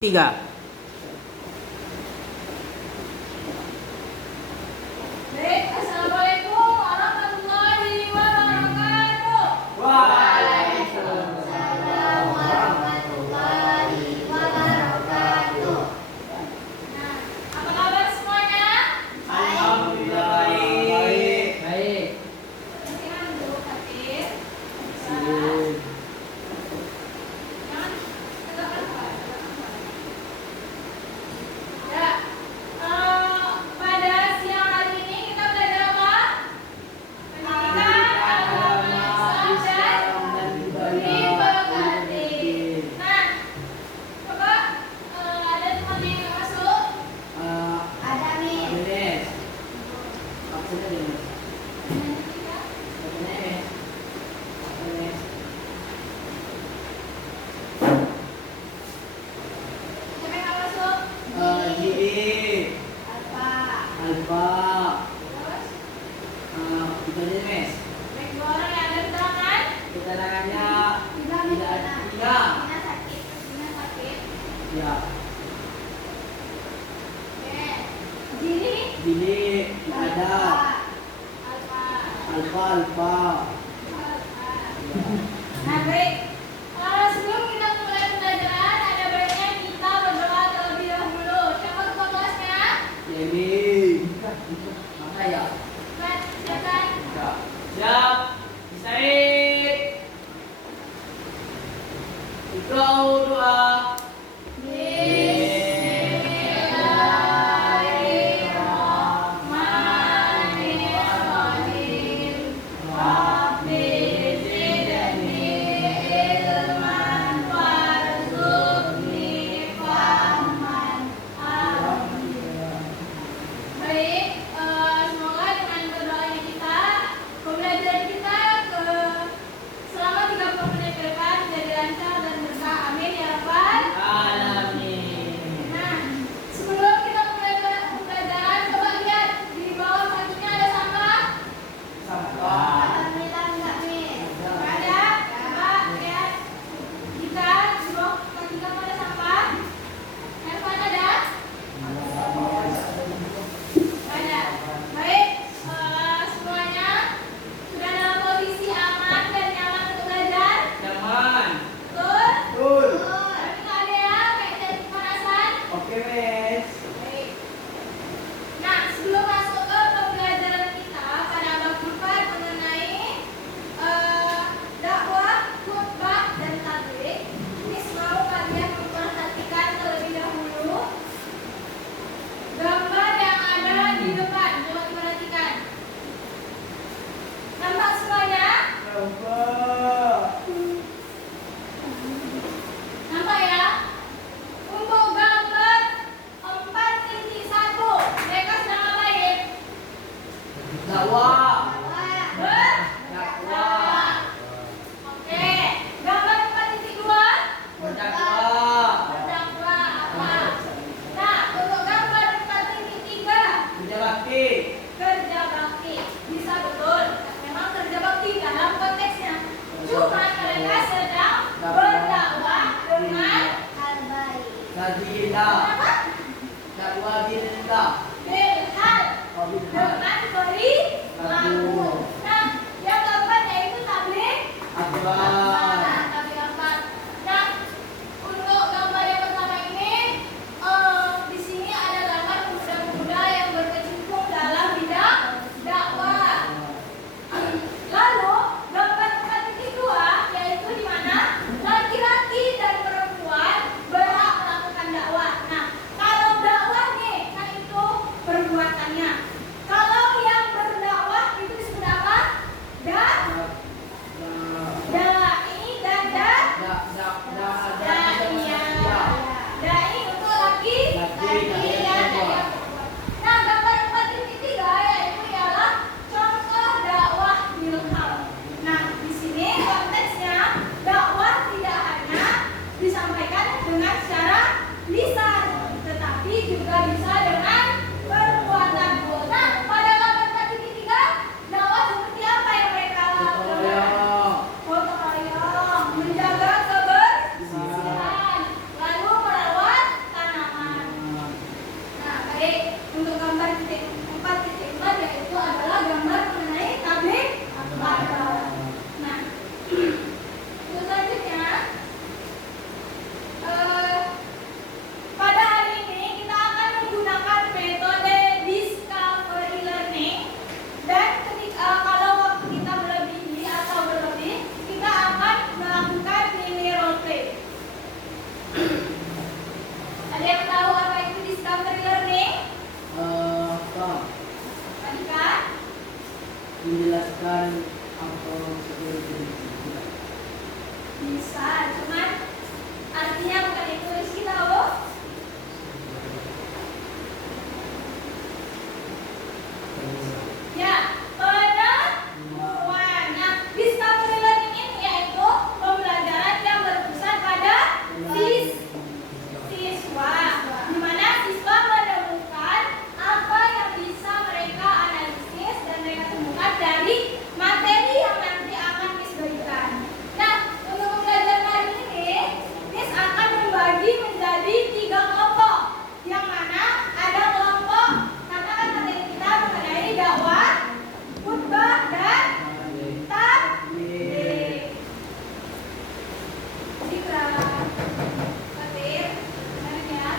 3. Baik, assalamualaikum warahmatullahi wabarakatuh. Waalaikumsalam warahmatullahi wabarakatuh. Nah, apa kabar semuanya? Alhamdulillah baik. Baik. Perhatikan dulu, Fatir. Jangan tegakkan kepala. Ya, pada siang hari ini kita belajar apa? Pendidikan, agama, Islam, dan diberkati. Nah, coba ada teman yang nggak masuk? Ada nih. Yang ketiga, siapa yang nggak masuk? Alfa. Terus, baik, dua orang yang ada di tangan. Keterangannya Tidak ada. Dina sakit. Ya. Oke. Gini. Dini ada. Alfa. Nah, baik. Sebelum kita mulai pembelajaran, ada baiknya kita berdoa terlebih dahulu. Siapa ketua kelasnya? Yemi. Mana ya? Mat, silakan. Siap. Said. Iqra'u doa. Bismillahirrahmanirrahim. Rabbi zidni ilman warzuqni fahman. Baik, semoga dengan berdoanya kita, pembelajaran kita selama 30 menit ke depan jadi lancar dan berkah. Amin ya rabbal. Alamin. Nah, sebelum kita mulai pembelajaran, coba lihat di bawah kakinya ada sampah. Sampah. Nggak ada? Coba lihat. Kita di bawah kaki kamu ada sampah. Handphone ada? Nggak ada. Baik, semuanya sudah dalam posisi aman dan nyaman untuk belajar. Nyaman. Betul? Betul. Tapi nggak ada ya kayak jadi pemanasan. Oke, Mes. Baik. Nah, sebelum masuk ke pembelajaran kita pada bab 4 mengenai dakwah, khutbah, dan tabligh, ini mau kalian memperhatikan terlebih dahulu gambar yang ada di depan. Coba diperhatikan. Nampak semuanya? Nampak ya? Untuk gambar 4.1, mereka sedang ngapain? Dakwah. Berdakwah. Oke. Gambar 4.2, Berdakwah. berdakwah apa? Nah, untuk gambar 4.3, Kerja bakti. kerja bakti. Bisa betul. Memang kerja bakti dalam konteksnya. Cuma mereka sedang berdakwah dengan Kaji kita. apa? Dakwah kita. Bilhal. Komitmen. Dengan beri lagu. Nah, yang keempat yaitu tabligh Akbar. tabligh akbar. Nah, untuk gambar yang pertama ini, di sini ada gambar pemuda-pemuda yang berkecimpung dalam bidang dakwah. Lalu gambar 4.2 yaitu di mana laki-laki dan perempuan berhak melakukan dakwah. Nah, kalau dakwah nih kan itu perbuatannya. Kalau yang berdakwah itu disebut apa? menjelaskan apa sebenarnya? Bisa, cuman artinya bukan ditulis kita loh. Ya, pengetahuan. Nah, discovery learning ini yaitu pembelajaran yang berpusat pada siswa, di mana siswa menemukan apa yang bisa mereka analisis dan mereka temukan dari materi yang nanti akan Miss berikan. Nah, untuk pembelajaran hari ini, Miss akan membagi menjadi 3 kelompok, yang mana ada kelompok karena kan materi kita mengenai dakwah, khutbah, dan tabligh. Zikra, khatir, benar ya.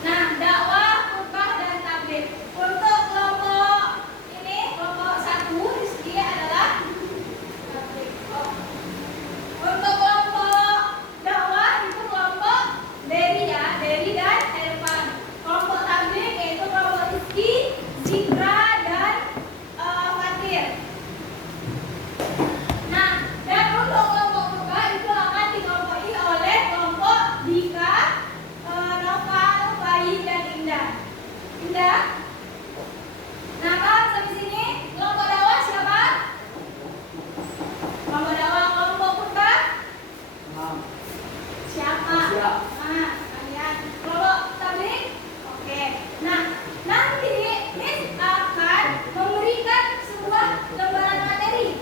Nah, dakwah, khutbah, dan tabligh. Untuk kelompok ini, kelompok 1 di sini adalah tabligh. Untuk kelompok dakwah itu kelompok Dery ya, Dery dan Ervan. Kelompok tabligh yaitu kelompok Rizky, Zikra, dan Fatir. Nah, dan untuk kelompok khutbah itu akan dikelompokkan oleh kelompok Dika, Noval, Bayi, dan Indah. Indah. Nah, paham sampai sini? Kelompok dakwah siapa? Kelompok dakwah, kelompok khutbah Paham? siapa? Siap. Nah, kalian. Kelompok tabligh? Oke. Nah, nanti Miss akan memberikan sebuah lembaran materi.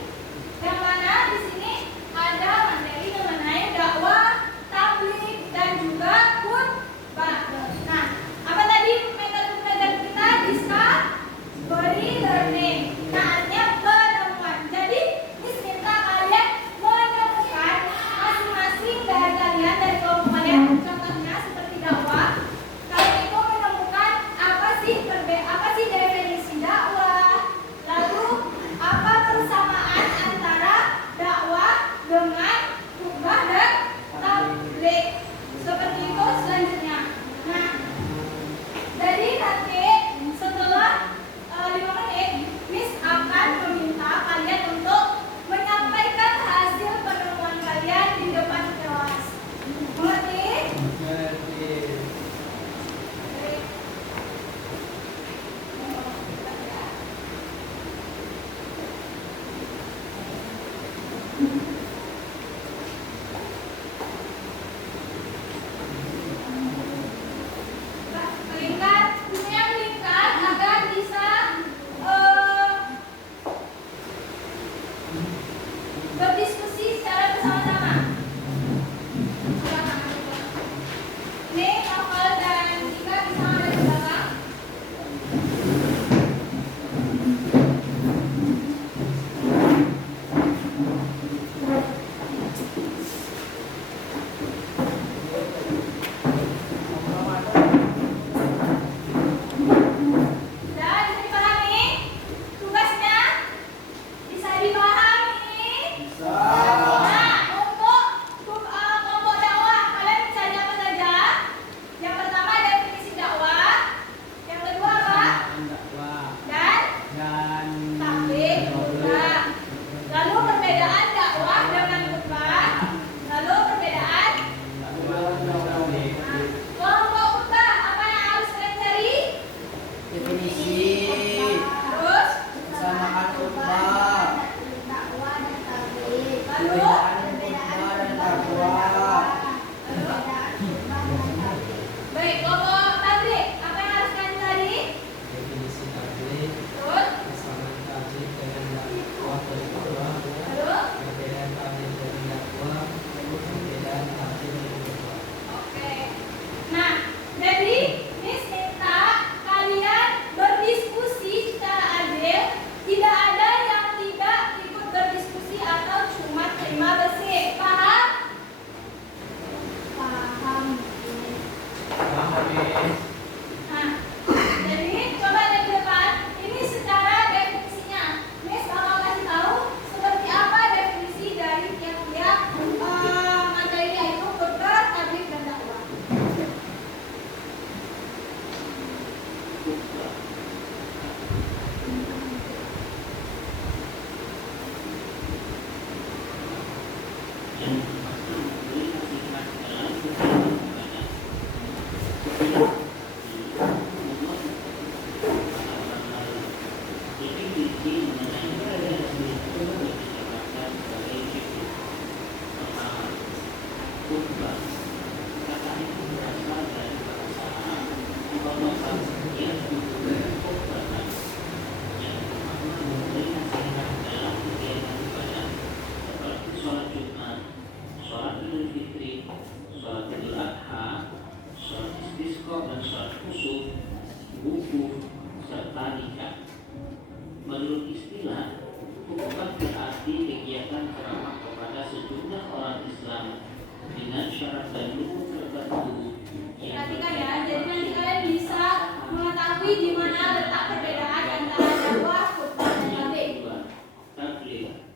Yang mana di sini ada materi mengenai dakwah, tabligh, dan juga khutbah. Nah, apa tadi metode belajar kita? Discovery learning. Nah, artinya penemuan. Jadi, Miss minta kalian menemukan masing-masing dari kalian dari kelompok kalian. Contohnya seperti dakwah, kalian itu menemukan apa sih Lebih rinci mengenai referensi yang didapatkan sebagai berikut. Pertama, khutbah. Kata itu berasal dari bahasa Arab khutbah yang berhubungan khutbah yang bermakna memberi nasihat dalam kegiatan ibadah seperti sholat Jumat, sholat Idul Fitri, sholat Idul Adha, sholat istisqa dan sholat khusuf, wukuf, serta nikah. Menurut istilah, khutbah berarti kegiatan ceramah kepada sejumlah orang Islam dengan syarat dan rukun tertentu yang Perhatikan ya, jadi nanti kalian bisa mengetahui di mana letak perbedaan antara dakwah, khutbah, dan tabligh. Tabligh.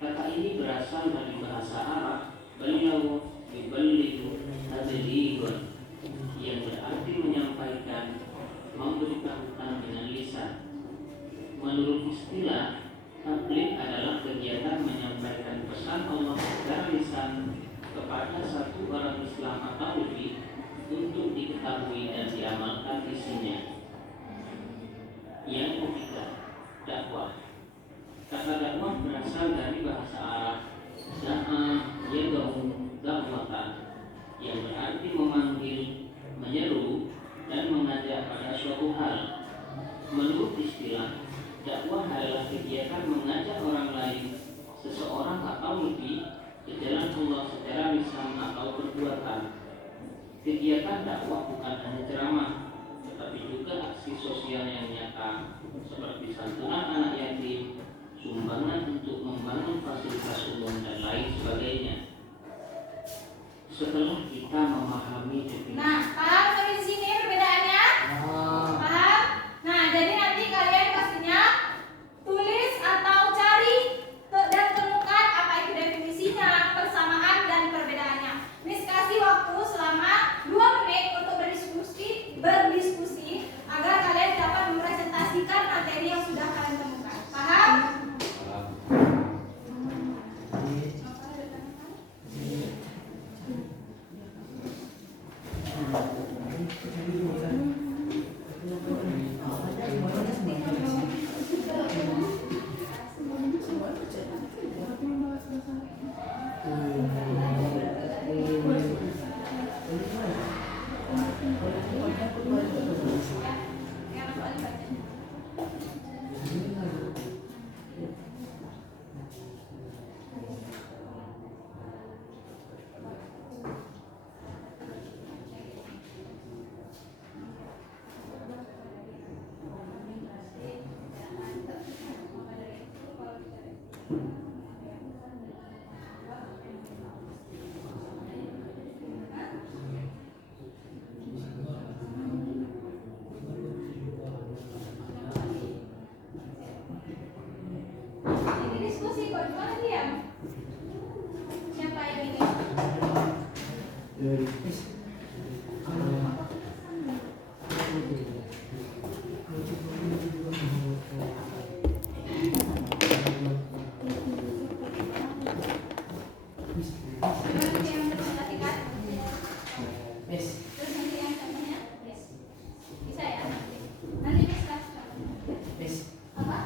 Kata ini berasal dari bahasa Arab beliau yuballighu tablighan yang berarti menyampaikan, memberitahukan dengan lisan. Menurut istilah, tabligh adalah kegiatan menyampaikan pesan Allah secara lisan kepada satu orang Islam atau lebih untuk diketahui dan diamalkan isinya. Yang ketiga, dakwah. Kata dakwah berasal dari bahasa Arab da'a yad'u da'watan yang berarti memanggil, menyeru, dan mengajak pada suatu hal. Menurut istilah, dakwah adalah kegiatan mengajak orang lain, seseorang atau lebih, ke jalan Allah secara lisan atau perbuatan. Kegiatan dakwah bukan hanya ceramah, tetapi juga aksi sosial yang nyata, seperti santunan anak yatim, sumbangan untuk membangun fasilitas umum, dan lain sebagainya. Setelah kita memahami definisi. Nah, paham sampai di sini perbedaannya? Paham? Nah, jadi nanti kalian pastinya tulis atau cari dan temukan apa itu definisinya, persamaan dan perbedaannya. Miss kasih waktu selama 2 menit untuk berdiskusi agar kalian dapat mempresentasikan materi yang sudah kalian temukan. Paham? Ini diskusi kok, gimana diam? Siapa yang ini? Nanti yang presentasikan? Terus nanti yang contohnya? Yes. Bisa ya? Nanti Miss kasih contohnya. Apa?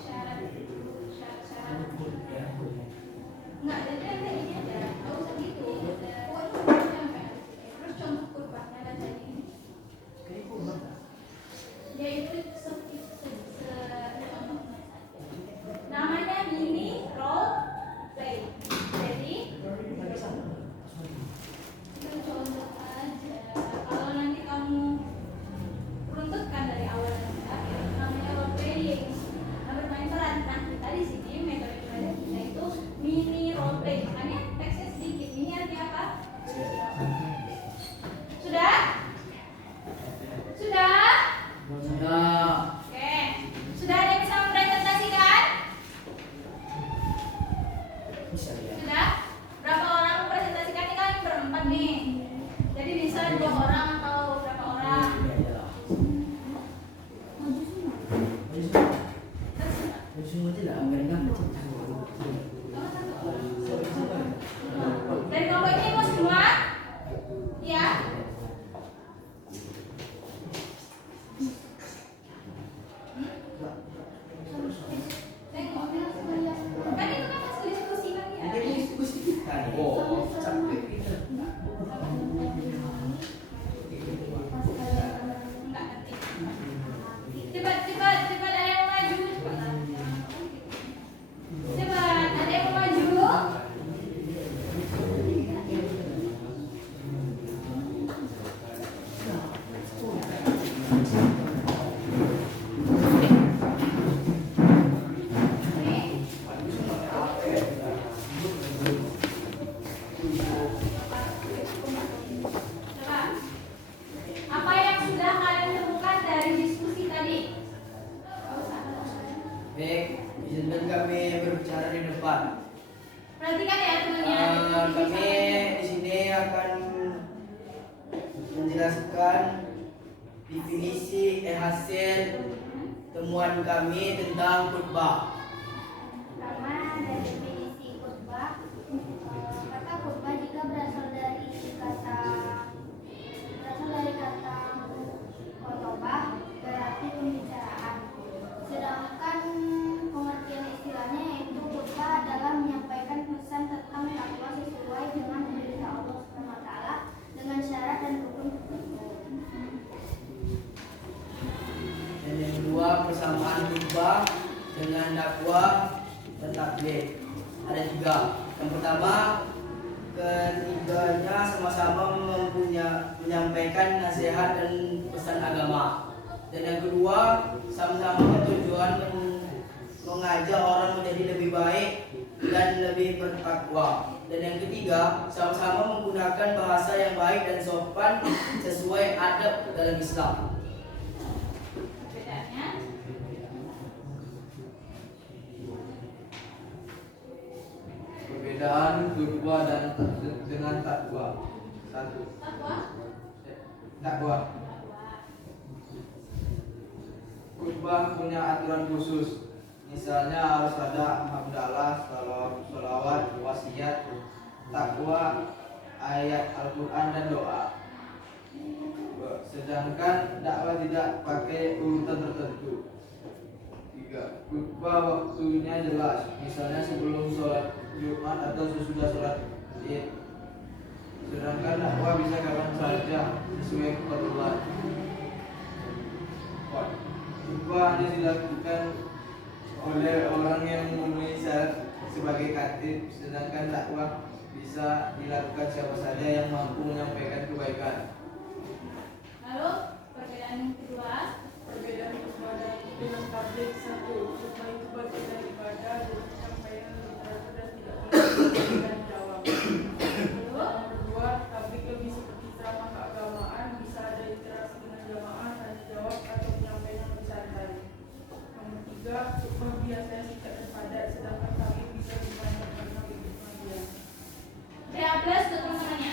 Syarat. Enggak, jadi nanti ini aja. Nggak usah gitu. Pokoknya sampai. Terus contoh khutbahnya baca ini. Yaitu namanya mini role play. Jadi itu contoh aja. Kalau nanti kamu runtutkan dari awal sampai akhir, namanya role playing. Nah, bermain peran. Nah, kita di sini metode belajar kita itu mini role play. Makanya teksnya sedikit. Ini artinya apa? Sudah? Sudah? Oke. Sudah ada yang bisa mempresentasikan? Sudah? Berapa orang mempresentasikan? Ini kan berempat nih. Jadi bisa 2 orang atau berapa orang? Dan kelompok ini mau semua? Ya. Tengok. Kan itu kan masih diskusi kan ya? Jadi diskusi kita nih. Oh, capek kita. Enggak ngerti. Cepat ada yang maju. Cepat, ada yang maju. Coba. Apa yang sudah kalian temukan dari diskusi tadi? Baik, izinkan kami berbicara di depan. Perhatikan ya temannya. Kami di sini akan menjelaskan definisi hasil temuan kami tentang khutbah. Pertama, dari definisi khutbah, kata khutbah jika berasal dari kata khotbah berarti pembicaraan. Sedangkan pengertian istilahnya yaitu khutbah adalah menyampaikan pesan tentang takwa sesuai dengan perintah Allah SWT dengan syarat dan rukun tertentu. Dan yang kedua, persamaan khutbah dengan dakwah dan tabligh. Ada tiga. Yang pertama, ketiganya sama-sama menyampaikan nasihat dan pesan agama. Dan yang kedua, sama-sama bertujuan mengajak orang menjadi lebih baik dan lebih bertakwa. Dan yang ketiga, sama-sama menggunakan bahasa yang baik dan sopan sesuai adab dalam Islam. Bedanya? Perbedaan khutbah dan dengan takwa. Satu. Takwa? Takwa. Khutbah punya aturan khusus. Misalnya harus ada hamdalah, salawat, wasiat, takwa, ayat Al-Quran dan doa. Sedangkan dakwah tidak pakai urutan tertentu. 3. Khutbah waktunya jelas, misalnya sebelum sholat Jumat atau sesudah sholat Id. Sedangkan dakwah bisa kapan saja sesuai keperluan. Khutbah hanya dilakukan oleh orang yang memenuhi syarat sebagai khatib, sedangkan dakwah bisa dilakukan siapa saja yang mampu menyampaikan kebaikan. Lalu perbedaan yang kedua? Perbedaan khutbah dengan tabligh. Satu, khutbah itu bagian dari ibadah dan penyampaian literatur dan tidak boleh jawab. Yang kedua, tabligh lebih seperti ceramah keagamaan, bisa ada interaksi dengan jamaah, tanya jawab atau penyampaian lebih santai. Nomor tiga, khutbah biasanya singkat dan padat, sedangkan tabligh bisa dipanjang karena begitu pengajian. PA plus untuk teman-temannya.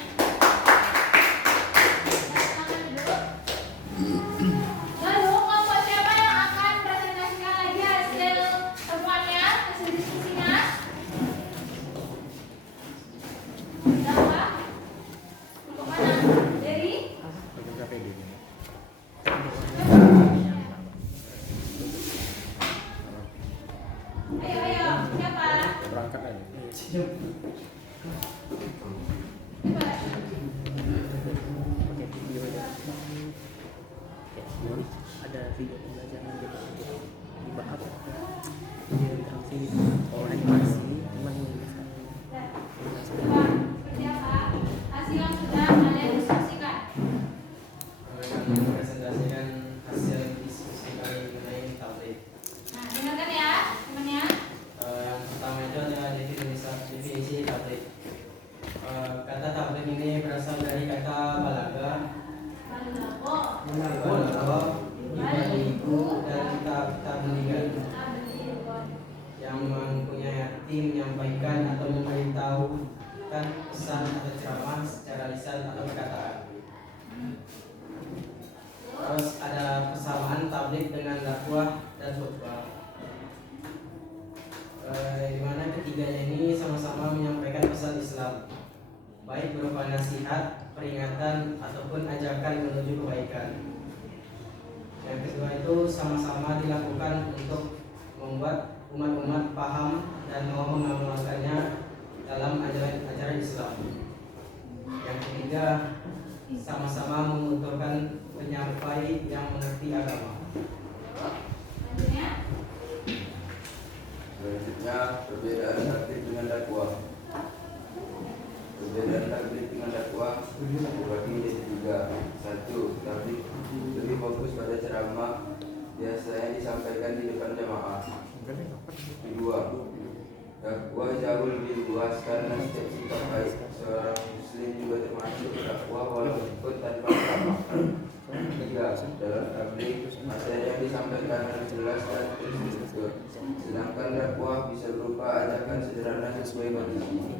Tangan dulu. Lalu kelompok siapa yang akan presentasikan lagi hasil temuannya, hasil diskusinya? Siapa? Untuk mana? Dari? Ayo, siapa? Berangkat aja. Coba. Ada video pembelajaran juga dibahas di interaksi oleh animasi cuman Coba, seperti apa hasil yang sudah kalian diskusikan? Kami akan mempresentasikan hasil diskusi kami mengenai tabligh. Nah, dengarkan ya temannya. Yang pertama itu adalah definisi tabligh. Kata tabligh ini berasal dari kata balaga, ibu dan tablighan yang mempunyai arti menyampaikan atau memberitahukan pesan atau ceramah secara lisan atau perkataan. Terus ada persamaan tabligh dengan dakwah dan khutbah. Di mana ketika ketiganya ini sama-sama menyampaikan pesan Islam, baik berupa nasihat, peringatan, ataupun ajakan menuju kebaikan. Yang kedua itu sama-sama dilakukan untuk membuat umat-umat paham dan mau mengamalkannya dalam ajaran Islam. Yang ketiga, sama-sama menuturkan penyampai yang mengerti agama. Selanjutnya, perbedaan taktik dengan dakwah. Perbedaan taktik dengan dakwah dibagi menjadi tiga. Satu, taktik lebih fokus pada ceramah biasanya disampaikan di depan jamaah. Kedua, dakwah jauh lebih luas karena setiap sikap baik seorang muslim juga termasuk dakwah walaupun tanpa ceramah. Tiga, dalam tabligh materi yang disampaikan harus jelas dan terstruktur, sedangkan dakwah bisa berupa ajakan sederhana sesuai kondisi.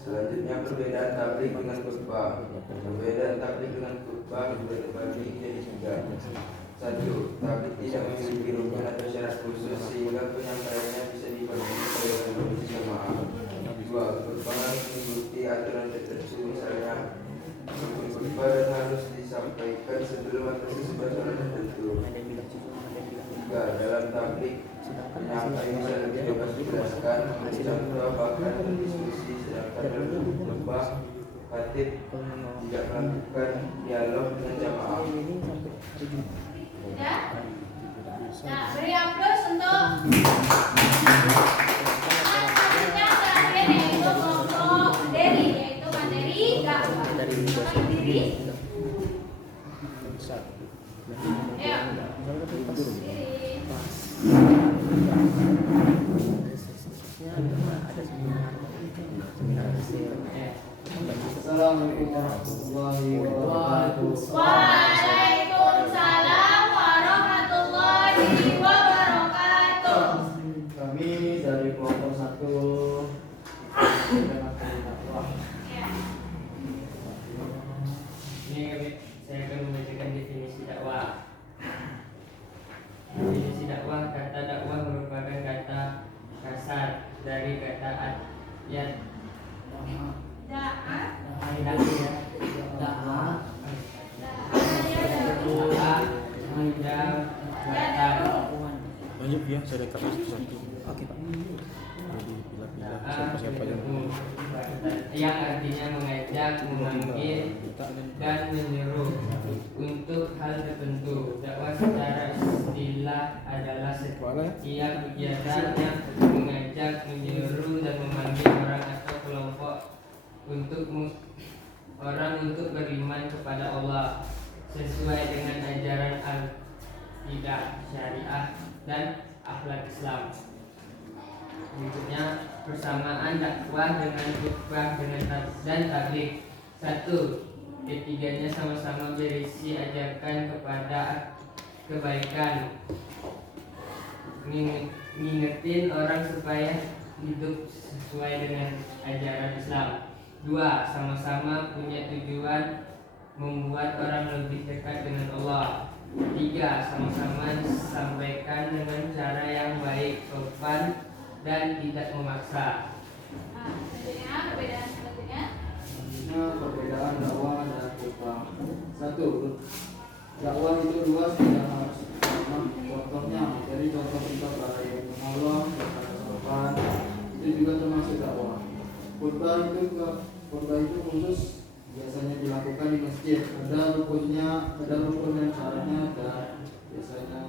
Selanjutnya, perbedaan tabligh dengan khutbah. Perbedaan tabligh dengan khutbah juga terbagi menjadi tiga. Satu, tabligh tidak memiliki rukun atau syarat khusus sehingga penyampaiannya bisa dipenuhi oleh kondisi jamaah. Dua, khutbah harus mengikuti aturan tertentu, misalnya rukun khutbah dan harus disampaikan sebelum atau sesudah sholat tertentu. Tiga, dalam tabligh penyampaian bisa lebih bebas dijelaskan, mencontoh bahkan berdiskusi, sedangkan dalam khutbah khatib tidak melakukan dialog dengan jamaah. Ya. Nah, beri aplaus untuk selanjutnya terakhir yaitu kelompok materi, yaitu materi dakwah. Berdiri. Ya. Assalamualaikum warahmatullahi wabarakatuh. Waalaikumsalam warahmatullahi wabarakatuh. Kami dari kelompok 1 materi dakwah. Ya. Ini saya akan membacakan definisi dakwah. Definisi dakwah, kata dakwah merupakan kata kasar dari kata ayat Lanjut ya, saya rekam satu-satu. Oke Pak. Jadi pilih-pilih siapa-siapa yang artinya mengajak, memanggil, dan menyuruh untuk hal tertentu. Dakwah secara istilah adalah setiap kegiatan yang mengajak, menyuruh, dan memanggil orang atau kelompok untuk beriman kepada Allah sesuai dengan ajaran al-Idah, syariah, dan akhlak Islam. Berikutnya, persamaan dakwah dengan khutbah dan tabligh. Satu, ketiganya sama-sama berisi ajakan kepada kebaikan, ngingetin orang supaya hidup sesuai dengan ajaran Islam. Dua, sama-sama punya tujuan membuat orang lebih dekat dengan Allah. Tiga, sama-sama sampaikan dengan cara yang baik, sopan, dan tidak memaksa. Selanjutnya, perbedaan selanjutnya. Perbedaan dakwah dan khutbah. Satu, dakwah itu luas, tidak harus sama. Contohnya, dari contoh kita yang menolong, sopan, itu juga termasuk dakwah. Khutbah itu khusus biasanya dilakukan di masjid. Ada rukunnya, ada rukun dan caranya, dan biasanya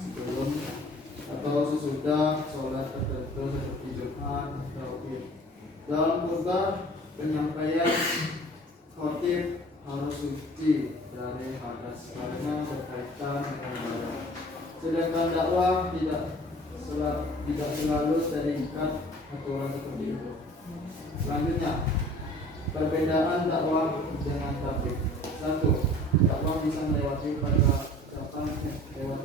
sebelum atau sesudah sholat tertentu seperti Jumat atau Id. Dalam khutbah, penyampaian khotib harus suci dari hadas karena berkaitan dengan ibadah. Sedangkan dakwah tidak selalu terikat aturan seperti itu. Selanjutnya, perbedaan dakwah dengan tabligh. Satu, dakwah bisa melewati pada ucapan, lewat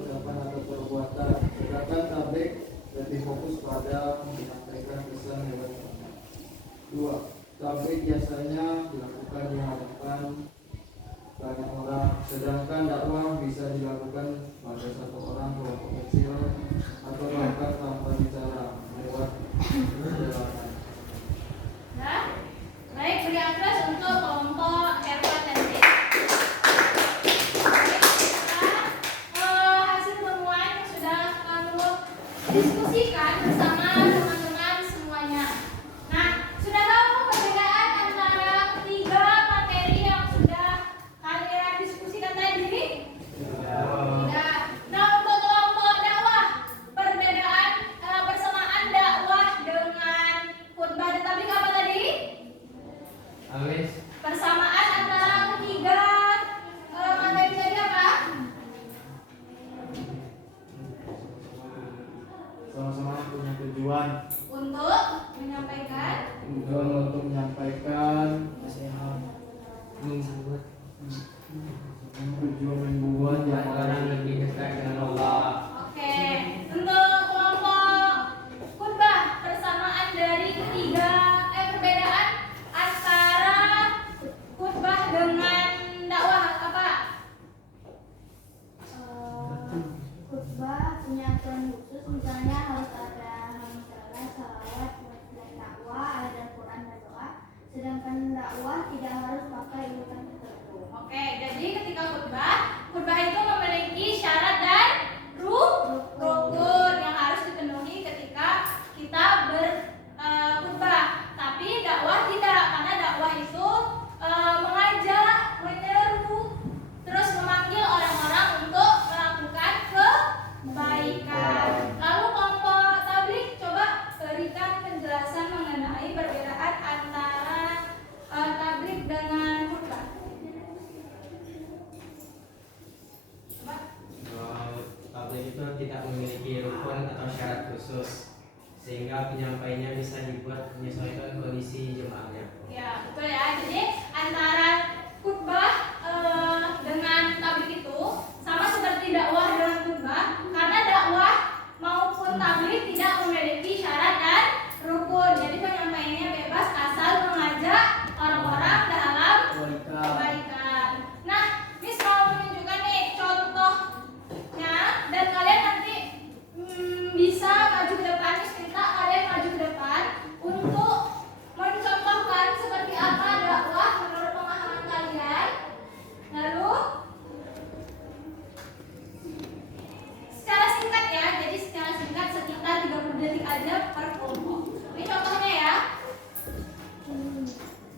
ucapan atau perbuatan. Sedangkan tabligh lebih fokus pada menyampaikan pesan lewat ucapan. Dua, tabligh biasanya dilakukan di hadapan banyak orang, sedangkan dakwah bisa dilakukan pada satu orang kelompok kecil diskusikan bersama teman-teman semuanya. Nah, sudah tahu perbedaan antara ketiga materi yang sudah kalian diskusikan tadi? Tidak. Nah, untuk kelompok dakwah, perbedaan persamaan dakwah dengan khutbah dan tabligh apa tadi? Alis. Persamaan antara ketiga materi tadi apa? Sama-sama punya tujuan Untuk menyampaikan untuk menyampaikan Nasihat. tujuan membuat yang Orang lebih dekat dengan Allah. Oke, untuk kelompok khutbah persamaan dari ketiga perbedaan antara khutbah dengan dakwah apa? Khutbah punya aturan khusus, misalnya harus ada hamdalah, salawat, dan dakwah, ada Quran dan doa. Sedangkan dakwah tidak harus pakai urutan tertentu. Oke, jadi ketika khutbah itu memiliki syarat dan rukun yang harus dipenuhi ketika kita berkhutbah. Tapi dakwah tidak, karena dakwah itu mengajak, menyeru, terus memanggil orang-orang untuk melakukan kebaikan. Lalu kelompok tabligh, coba berikan penjelasan mengenai perbedaan antara tabligh dengan khutbah. Coba. Tabligh itu tidak memiliki rukun atau syarat khusus, sehingga penyampainya bisa dibuat menyesuaikan kondisi jemaahnya. Ya, betul ya. Jadi antara khutbah dengan tabligh itu sama seperti dakwah dengan khutbah, karena dakwah maupun tabligh tidak memiliki syarat dan rukun. Jadi penyampaiannya bebas asal mengajak orang-orang dalam kebaikan. Nah, Miss mau menunjukkan nih contohnya dan kalian nanti bisa maju ke depan. Miss minta kalian maju ke depan untuk mencontohkan seperti apa dakwah menurut pemahaman kalian. Lalu secara singkat ya, jadi secara singkat sekitar 30 detik aja per kelompok. Ini contohnya ya.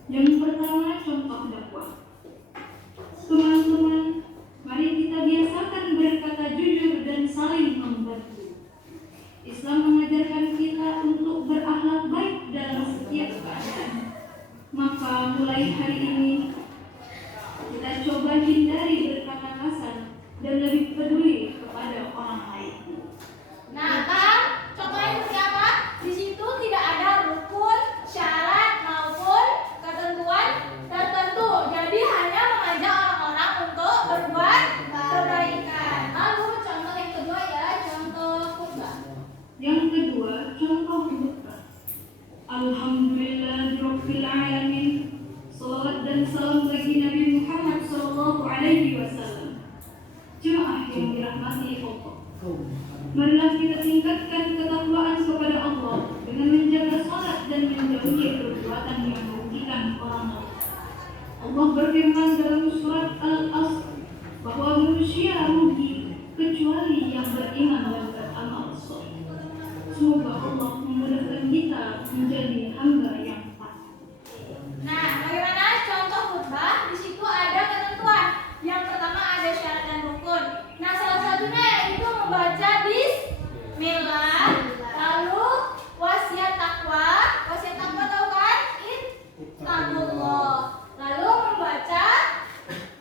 Yang pertama, contoh dakwah. Teman-teman, mari kita biasakan berkata jujur dan saling membantu. Islam mengajarkan kita untuk berakhlak baik dalam setiap keadaan. Maka mulai hari ini kita coba hindari berkata kasar dan lebih peduli kepada orang lain. Nah, kan contohnya seperti apa? Di situ tidak ada rukun, syarat maupun ketentuan tertentu. Jadi hanya mengajak orang-orang untuk berbuat kebaikan. Lalu contoh yang kedua ya, contoh khutbah. Yang kedua, contoh khutbah. Alhamdulillahirabbil alamin. Salawat dan salam bagi Nabi Muhammad SAW. Jemaah yang dirahmati Allah. Marilah kita tingkatkan ketakwaan kepada Allah dengan menjaga salat dan menjauhi perbuatan yang merugikan orang lain. Allah berfirman dalam surat Al-Asr bahwa manusia rugi kecuali yang beriman dan beramal saleh. Semoga Allah memudahkan kita menjadi hamba yang taat. Nah, bagaimana contoh khutbah? Di situ ada ketentuan. Yang pertama ada syarat dan rukun. Nah, salah satunya yaitu membaca bismillah, lalu wasiat takwa. Wasiat takwa tahu kan? Ittaqullah. Lalu membaca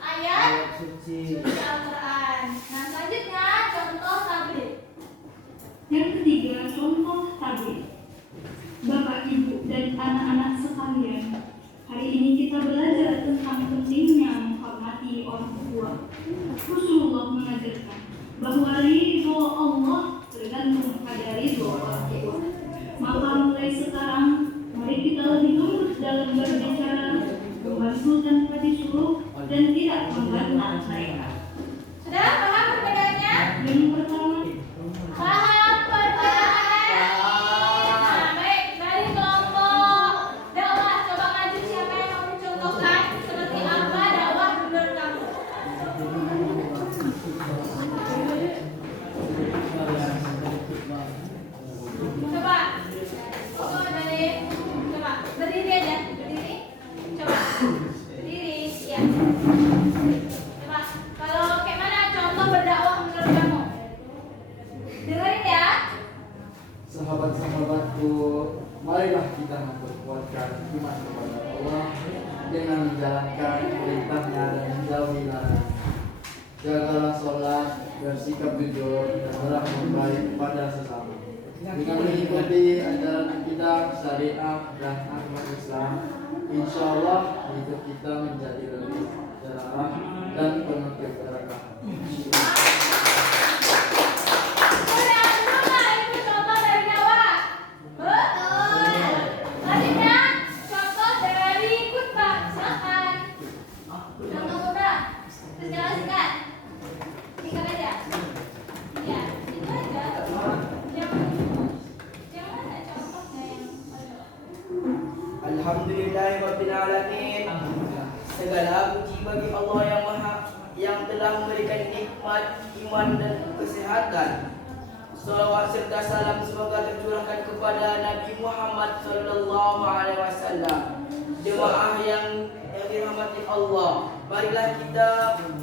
ayat suci Al-Quran. Nah, selanjutnya contoh tabligh. Yang ketiga, contoh tabligh. Bapak, Ibu, dan anak-anak sekalian, hari ini kita belajar tentang pentingnya menghormati orang tua. Rasulullah mengajarkan bahwa ridho Allah tergantung pada ridho orang tua. Maka mulai sekarang, mari kita lebih lembut dalam berbicara, membantu tanpa disuruh, dan tidak membantah mereka. Sudah paham perbedaannya? Yang pertama, Paham perbedaan. Nah, baik, dari kelompok dakwah coba maju, siapa yang mau mencontohkan seperti apa dakwah menurut kamu? Marilah kita memperkuatkan iman kepada Allah dengan menjalankan perintahnya dan menjauhi larangan. Jagalah sholat, bersikap jujur, dan berlaku baik kepada sesama. Dengan mengikuti ajaran kita, syariat, dan agama Islam, insya Allah hidup kita menjadi lebih cerah dan penuh keberkahan. Alhamdulillahirrabbilalamin. Segala puji bagi Allah yang telah memberikan nikmat iman dan kesehatan. Salawat serta salam semoga tercurahkan kepada Nabi Muhammad sallallahu alaihi wasallam. Jemaah yang dirahmati Allah, marilah kita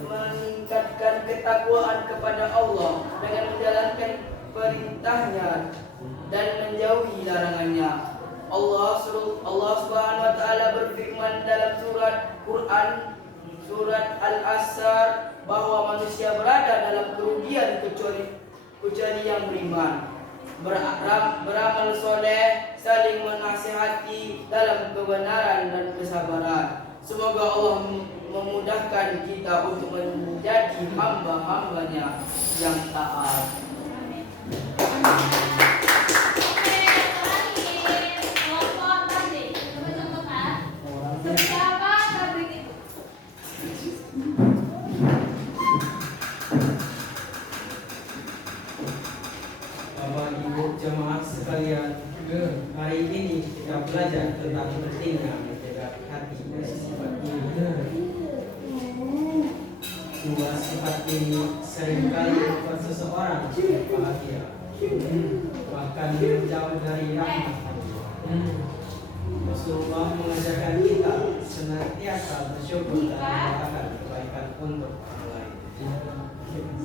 meningkatkan ketakwaan kepada Allah dengan menjalankan perintahnya dan menjauhi larangannya. Allah Subhanahu wa taala berfirman dalam surat Quran surat Al-Asr bahwa manusia berada dalam kerugian kecuali yang beriman, beramal soleh, saling menasihati dalam kebenaran dan kesabaran. Semoga Allah memudahkan kita untuk menjadi hamba-hambanya yang taat. Bapak Ibu jemaah sekalian, hari ini kita belajar tentang pentingnya menjaga hati dan sifat ini. Dua sifat ini seringkali membuat seseorang bahagia, bahkan jauh dari rahmat Allah. Rasulullah mengajarkan kita senantiasa bersyukur dan mengatakan kebaikan untuk orang lain.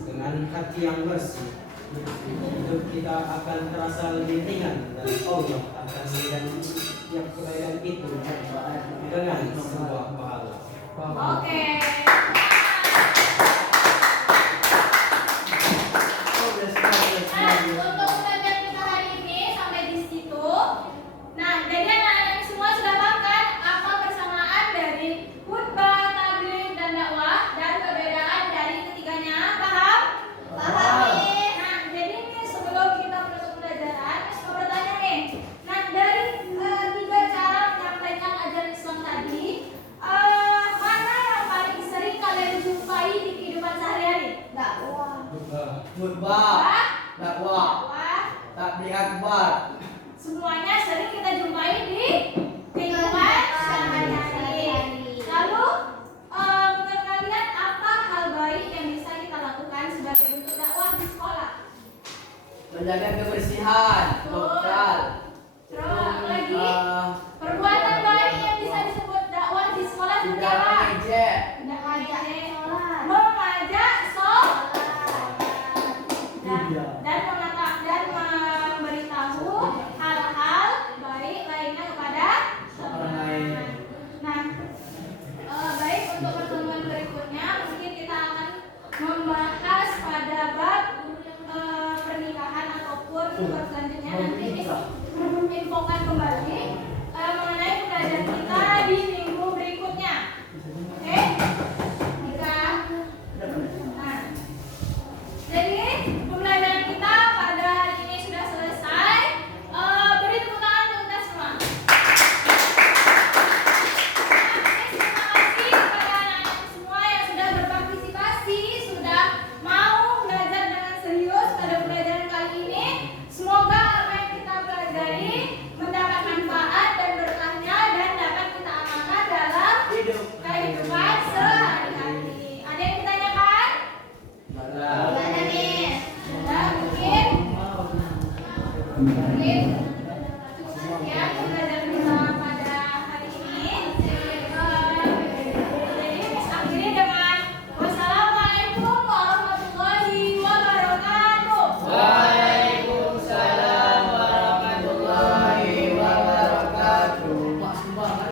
Dengan hati yang bersih, hidup kita akan terasa lebih ringan dan Allah akan mengganti setiap kebaikan itu dengan sebuah pahala. Oke. Untuk belajar kita hari ini sampai di situ. Nah, jadi anak-anak semua sudah paham kan apa persamaan dari khutbah, tabligh, dan dakwah dan perbedaan dari ketiganya? Paham? Paham. Nah, jadi ini sebelum kita menutup pelajaran, saya mau bertanya nih. Nah, dari tiga cara menyampaikan ajaran Islam tadi, mana yang paling sering kalian jumpai di kehidupan sehari-hari? Dakwah. Khutbah, dakwah, tabligh akbar. Semuanya sering kita jumpai di kehidupan sehari-hari. Lalu, menurut kalian apa hal baik yang bisa kita lakukan sebagai bentuk dakwah di sekolah? Menjaga kebersihan, lokal. Terus lagi, perbuatan baik yang bisa disebut dakwah di sekolah seperti Tidak apa? mengejek, Mengajak sholat, mengajak sholat, dan memberitahu hal-hal baik lainnya kepada orang lain. Nah, baik untuk pertemuan berikutnya mungkin kita akan membahas pada bab pernikahan ataupun bab selanjutnya nanti infokan kembali mengenai pelajaran kita di minggu berikutnya. Oke? Nah, jadi pembelajaran kita pada hari ini sudah selesai. Beri tepuk tangan untuk kita semua. Terima kasih kepada anak-anak semua yang sudah berpartisipasi, sudah mau belajar dengan serius pada pelajaran kali ini. Semoga apa yang kita pelajari mendapat manfaat dan berkahnya dan dapat kita amalkan dalam kehidupan sehari-hari. Ada yang ditanyakan? Ada nih. Ada mungkin?